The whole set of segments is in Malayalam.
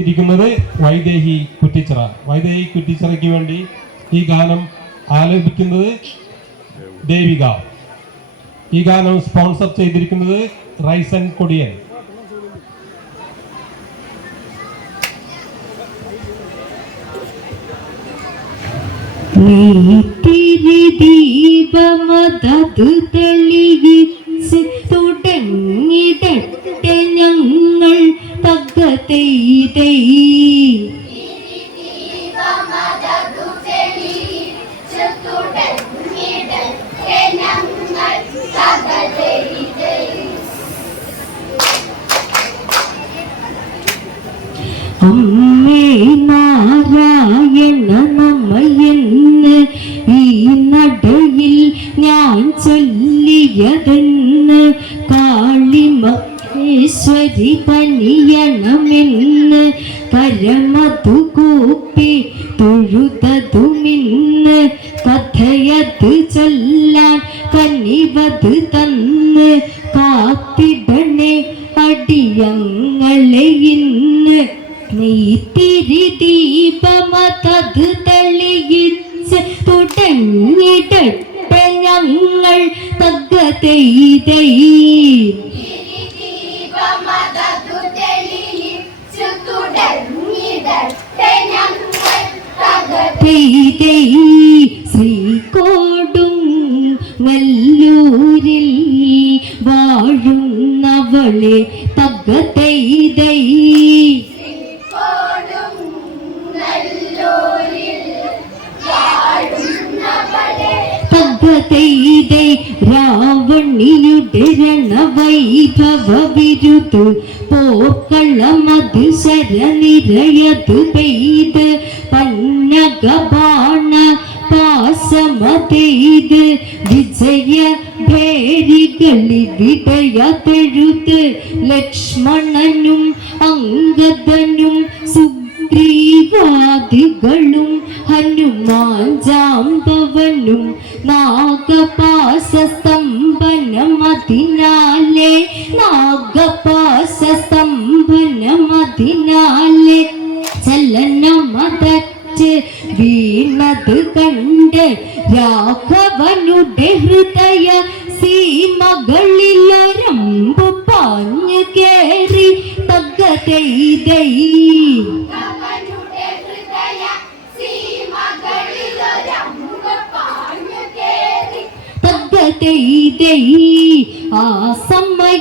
ഇരിക്കുന്നത് വൈദേഹി കുറ്റിച്ചിറ. വൈദേഹി കുറ്റിച്ചിറയ്ക്ക് വേണ്ടി ഈ ഗാനം ആലപിക്കുന്നത് ദേവിക. ഈ ഗാനം സ്പോൺസർ ചെയ്തിരിക്കുന്നത് റൈസൻ കൊടിയൻ. ഞങ്ങൾ തകതൈതൈ അമ്മേ നാരായണ നമ്മയെന്ന് ഈ നടയിൽ ഞാൻ ചൊല്ലിയതെന്ന് കാളിമേശ്വരി പനിയണമെന്ന് കരമതു കൂപ്പി തൊഴുതതുമിന്ന് കഥയത് ചൊല്ലാൻ കനിവത് തന്ന് കാത്തിടണേ അടിയങ്ങളെ ഇന്ന്. നെയ്ത്തിരി ദീപമതത് തെളിയിച്ച് തുടങ്ങിടട്ടെ ഞങ്ങൾ ദീപമതതു ശ്രീകോടും വല്ലൂരിൽ വാഴുന്നവളെ തകതൈതൈ തകതൈതൈ രാവണിയുടെ രണവൈഭവ വിരുത് പോർക്കളമത് ശരനിരയത് പെയ്ത് പന്നകബാണ പാസമതെയ്ത് വിജയ ഭേരികളി വിടയതെഴുത് ലക്ഷ്മണനും അങ്കദനും സുഗ്രീവാദികളും ഹനുമാൻ ജാമ്പവനും നാഗപാസ സ്തംഭനമതിനാലെ നാഗപാസ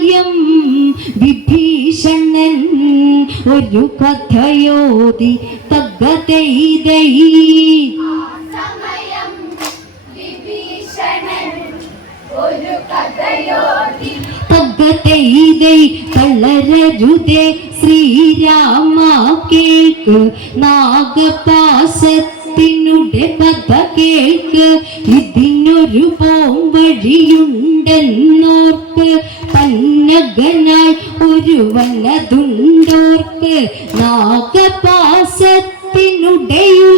സമയം വിഭീഷണൻ ഒരു കഥയോതി കഥയോടി തകതൈതൈ തളരരുതേ ശ്രീരാമ കേൾക്ക് നാഗപാശത്തിനുടെ കഥ കേൾക്ക് ഇതിനൊരു പോംവഴിയുണ്ടെന്നോർക്ക് പന്നകനായി ഒരു വല്ലതുണ്ടോർക്ക് നാഗപാശത്തിനുടെ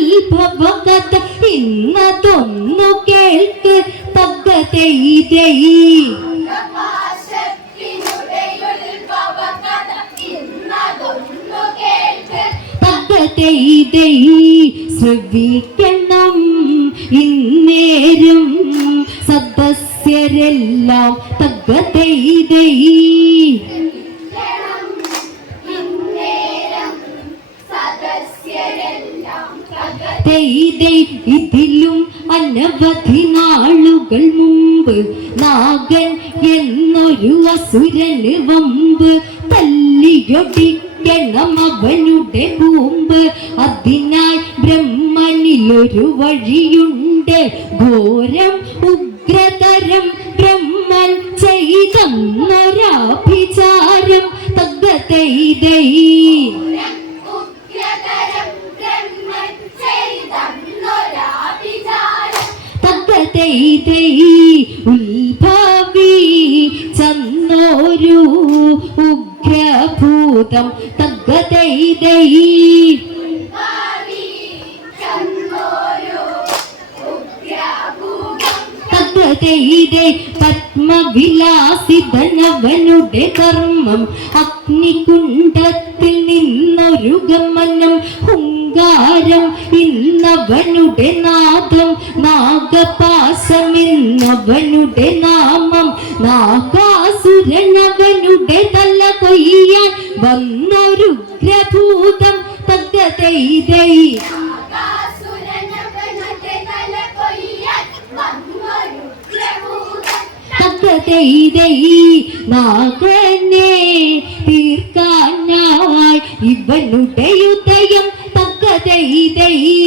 ഉത്ഭവ കഥ ഇന്നതൊന്നു കേൾക്ക് തകതൈതൈ ശ്രവിക്കണം ഇന്നേരം സദസ്യരെല്ലാം തകർ തൈതൈ ഇതിലും അനവധി നാളുകൾ മുമ്പ് നാഗൻ എന്നൊരു അസുരന് വമ്പ് തല്ലിയൊടിക്കണം അവനുടെ കൂമ്പ് അതിനാൽ ബ്രഹ്മനിലൊരു വഴിയുണ്ട് ഘോരം ഉഗ്രതരം ബ്രഹ്മൻ ചെയ്തം നരാഭിചാരം ദൈ ഉത്ഭവി ചന്നോരു ഉഗ്രഭൂതം തകതൈതൈ തകതൈതൈ പത്മവിലാസിതനവനുടെ കർമ്മം. അഗ്നി അഗ്നികുണ്ഡത്തിൽ നിന്നൊരു ഗമനം. ഹുങ്കാരം ഇന്നവനുടെ നാദം. നാഗപാസമെന്നവനുടെ നാമം. നാഗാസുരനവനുടെ തല കൊയ്യാൻ വന്നൊരുഗ്രഭൂതം തగ్గതൈതൈ ആകാസുരനവനത്തെ തല കൊയ്യാൻ വന്നൊരു പ്രഭൂതൻ ചെയ്തയി നാഗനെ തീർക്കാനായി ഇവനുടെ യുദ്ധയം തക്ക ചെയ്തയി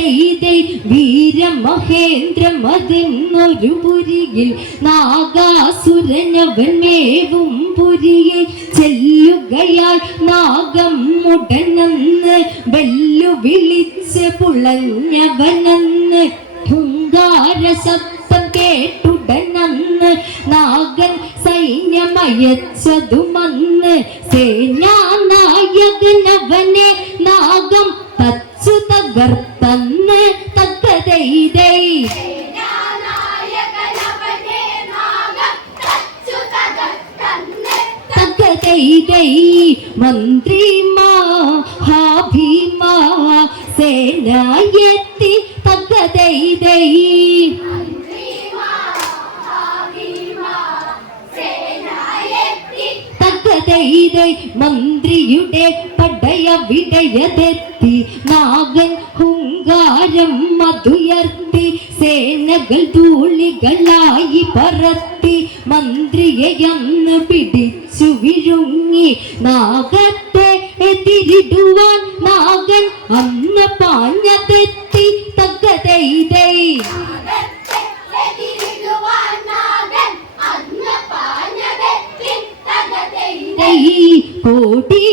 തക്കതൈതൈ വീരമഹേന്ദ്രമതെന്നൊരു പുരിയിൽ നാഗാസുരനവൻ മേവും പുരിയിൽ ചെല്ലുകയാൽ നാഗം ഉടനെന്ന് വെല്ലു വിളിച്ച് പുളഞ്ഞവനെന്ന് ഹുങ്കാര ശബ്ദം കേട്ടുടനന്ന് നാഗൻ സൈന്യമയച്ചതുമന്ന് സേനാനായകനവനെ നാഗം തച്ചു തകർത്തന്ന് തകർത്തന്ന് തക്കതൈതൈ മന്ത്രിമാ ഹാഭീമാ സേനായത്തി സേനായെത്തി തക്കതൈതൈ മന്ത്രിയുടെ പടയ വിടയതെത്തി നാഗൻ ഹുങ്കാരം മധുയർത്തി സേനകൾ ധൂളികളായി പറത്തി മന്ത്രിയെ അന്ന് പിടിച്ചു വിഴുങ്ങി നാഗത്തെ എതിരിടുവാൻ നാഗൻ അന്ന് പാഞ്ഞതെത്തി തകതൈതൈ കോടി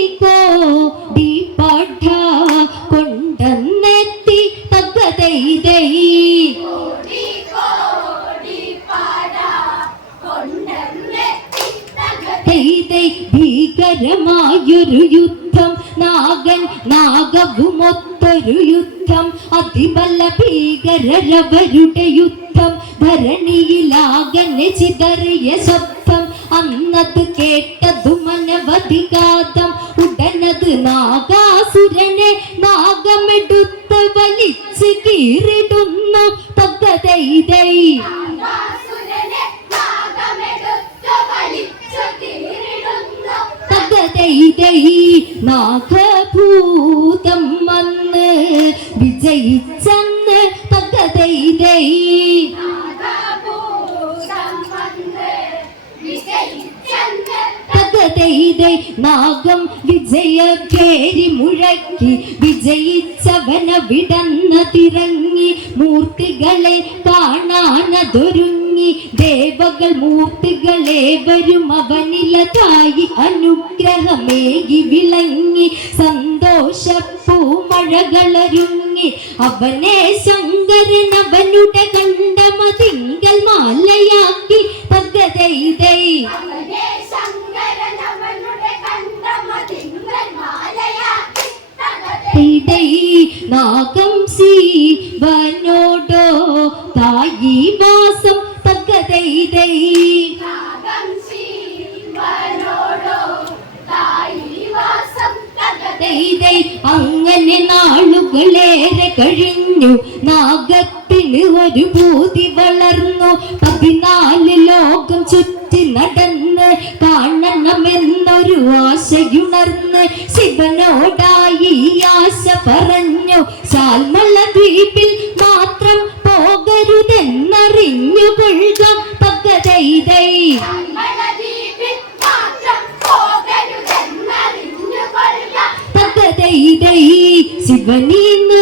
തൈതൈ ഭീകരമായൊരു യുദ്ധം. നാഗൻ നാഗവുമൊത്തൊരു യുദ്ധം. അതിബല ഭീകരരവരുടെ യുദ്ധം. ധരണിയിലാകനെ ചിതറിയ ശബ്ദം. അന്നത് കേട്ടതു മനവധികാതം ഉടനത് നാഗാസുരനെ നാഗമെടുത്ത് വലിച്ച് കീറിടുന്നു. തകതൈതൈ നാഗഭൂതം വന്ന് വിജയിച്ചെന്ന് തകതൈതൈ നാഗഭൂതം വന്ന് വിജയിച്ചെന്ന് തകതൈതൈ നാഗം വിജയകേരി മുഴക്കി വിജയിച്ചവന വിടന്നതിറങ്ങി മൂർത്തികളെ കാണാനതൊരുങ്ങി ദേവകൾ മൂർത്തികളെ വരും അവനിലതായി അനുഗ്രഹമേകി വിളങ്ങി സന്തോഷ പൂമഴകളൊരുങ്ങി അവനെ ശങ്കരൻ അവനുടെ കണ്ടമതിങ്കൽ മാലയാക്കി തകതൈതൈ തകതൈ നാഗം തായി തകതൈ തൈതൈ അങ്ങനെ നാളുകളേറെ കഴിഞ്ഞു. നാഗത്തിന് ഒരു ഭൂതി വളർന്നു. പതിനാല് ലോകം ചുറ്റി നടന്ന്. കാണണമെന്നൊരു ആശയുണർന്ന് ശിവനോടായി ആശ പറഞ്ഞു. സാൽമള്ള ദ്വീപിൽ മാത്രം പോകരുതെന്നറിഞ്ഞു കൊള്ളുക പകതൈതൈ തകതൈതൈ ശിവനീന്ന്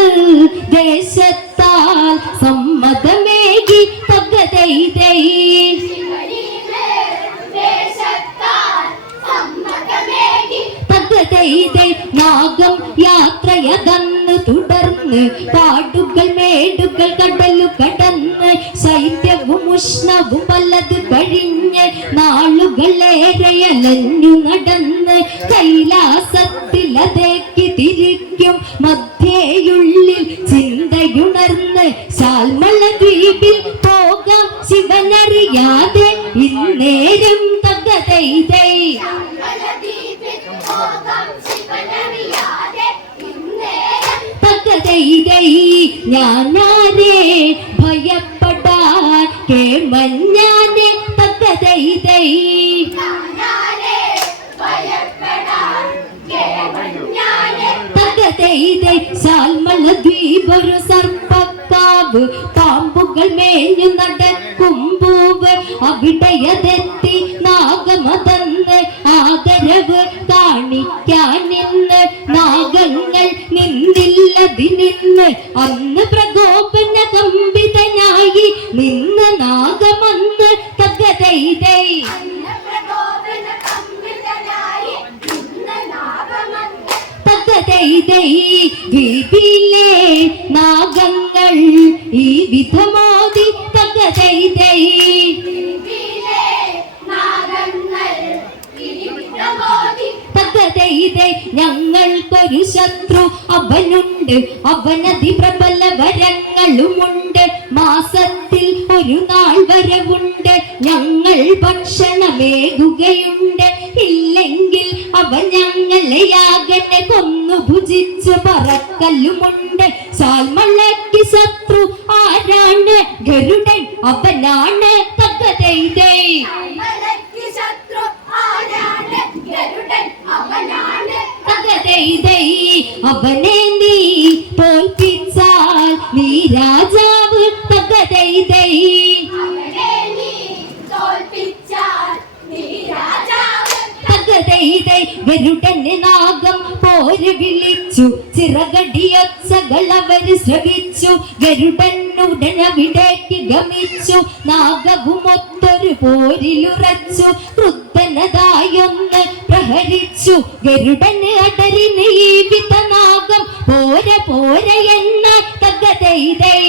കാടുകൾ മേടുകൾ കടലു കടന്ന് ശൈത്യവും ഉഷ്ണവും പലത് കഴിഞ്ഞ് നാളുകളേറെയലഞ്ഞു നടന്ന് കൈലാസത്തിലതേക്ക് തിരിക്കും. മധ്യേയുള്ളിൽ ചിന്തയുണർന്ന് ശാൽമള ദ്വീപിൽ പോകാം ശിവനറിയാതെ ഇന്നേരം തകതൈതൈ ദ്വീപിൽ പോകാം ശിവനറിയാതെ തകതൈതൈ ഞാനാരേ ഭയപ്പെടാ കേമഞ്ഞാനെ തക്കതൈതൈ? തകതൈതൈ ശാൽമള ദ്വീപൊരു സർപ്പക്കാവ്. പാമ്പുകൾ മേഞ്ഞു നടക്കും പൂവ്. അവിടെയതെത്തി നാഗമതന്ന് ആദരവ് കാണിക്കാൻ നിന്ന് നിന്നില്ലതിനിന്ന് അന്ന് പ്രകോപന കമ്പിതനായി നിന്ന നാഗമന്ന് തകതൈതൈ ദ്വീപിലെ നാഗങ്ങൾ ഈ വിധമോതി തകതൈതൈ ദ്വീപിലെ നാഗങ്ങൾ ഇരുവിധമോതി തകതൈതൈ ഞങ്ങൾക്കൊരു ശത്രു അവനുണ്ട്. അവനതി പ്രബല വരങ്ങളുമുണ്ട്. മാസത്തിൽ ഒരു നാൾ വരവുണ്ട്. ഞങ്ങൾ ഭക്ഷണമേകുകയുണ്ട്. ഇല്ലെങ്കിൽ അവൻ ഞങ്ങളെ യാഗനെ കൊന്നു ഭുജിച്ച് പറക്കല്ലുമുണ്ട് സാൽമള്ളക്ക് ശത്രു ആരാണ്? ഗരുഡൻ അവനാണ്. തകതൈതൈ ശത്രു തകതൈതൈ അവനെ നീ തോൽപ്പിച്ചാൽ നീ രാജാവ്. തകതൈതൈ ഗരുഡന് നാഗം പോര് വിളിച്ചു. ചിറകടിയൊച്ചകൾ അവർ ശ്രവിച്ചു. ഗരുഡൻ ഉടനവിടേക്ക് ഗമിച്ചു. നാഗവുമൊത്തൊരു പോരിലുറച്ചു. ക്രുദ്ധനതായൊന്ന് പ്രഹരിച്ചു ഗരുഡന് അടരിന് ഈ വിധ നാഗം. പോര പോര എന്ന തകതൈതൈ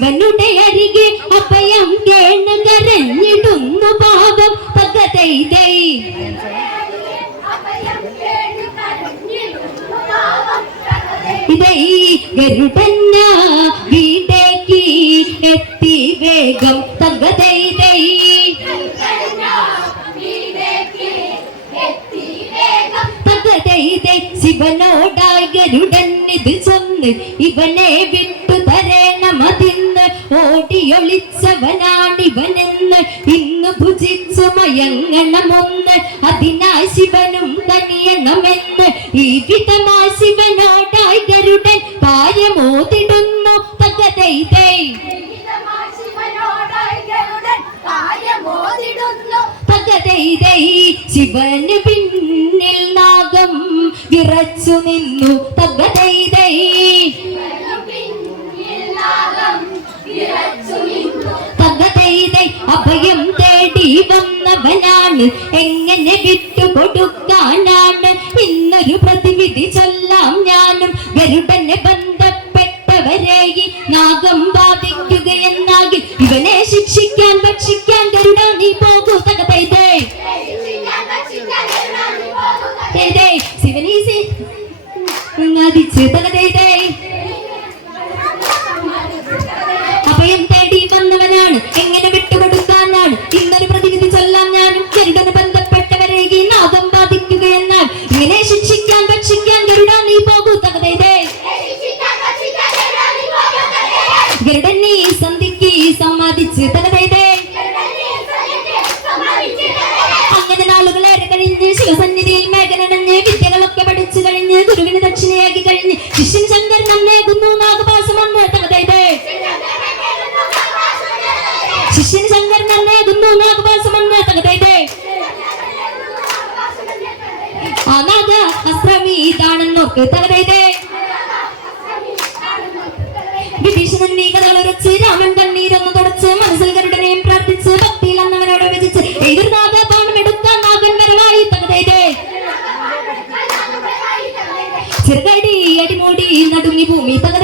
ശിവനുടെ അരികെ അഭയം കേണ് കരഞ്ഞിടുന്നു പാപം ഗരുഡന്ന വീടേക്ക് എത്തി വേഗം തകതൈതൈ ഓടിയൊളിച്ചവനാണിവനെന്ന് ഇന്ന് ഭുജിച്ചു മയങ്ങണമൊന്ന് അതിനാ ശിവനും കനിയണമെന്ന് ഈ വിധമാ ശിവനാടായി ഗരുടൻ പായമോതിടുന്നു തകതൈതൈ തകതൈതൈ ശിവന് പിന്നിൽ നാഗം വിറച്ചു നിന്നു. തകതൈതൈ വന്നവനാണ് എങ്ങനെ വിട്ടുകൊടുക്കാനാണ് ഇന്നൊരു പ്രതിവിധി ചൊല്ലാം ഞാനും ഗരുഡനെ ബന്ധപ്പെട്ടവരെ നാഗം ബാധിക്കുകയെന്നാകിൽ ഇവനെ ശിക്ഷിക്കാൻ ഭക്ഷിക്കാൻ ഗരുഡ നീ പോകൂ ശിവനീസി തകതൈതൈ കഴിഞ്ഞ് ഗുരുവിന് ദക്ഷിണയാക്കി കഴിഞ്ഞ് ശിഷ്യൻ ശങ്കർ നമ്മേകുന്നു നാഗപാസം ഒന്ന് തകതേ ശിഷ്യൻ ശങ്കർ നമ്മേകുന്നു നാഗപാസം ഒന്ന് തകതേ അനാഥ അസ്രമി ഇതാണെന്നോർക്ക് തകതേ വിഭീഷണൻ നീ കഥകളുരച്ച് രാമൻ കണ്ണീരൊന്ന് തുടച്ച് മനസ്സിൽ ഗരുഡനെയും പ്രാർത്ഥിച്ച് humita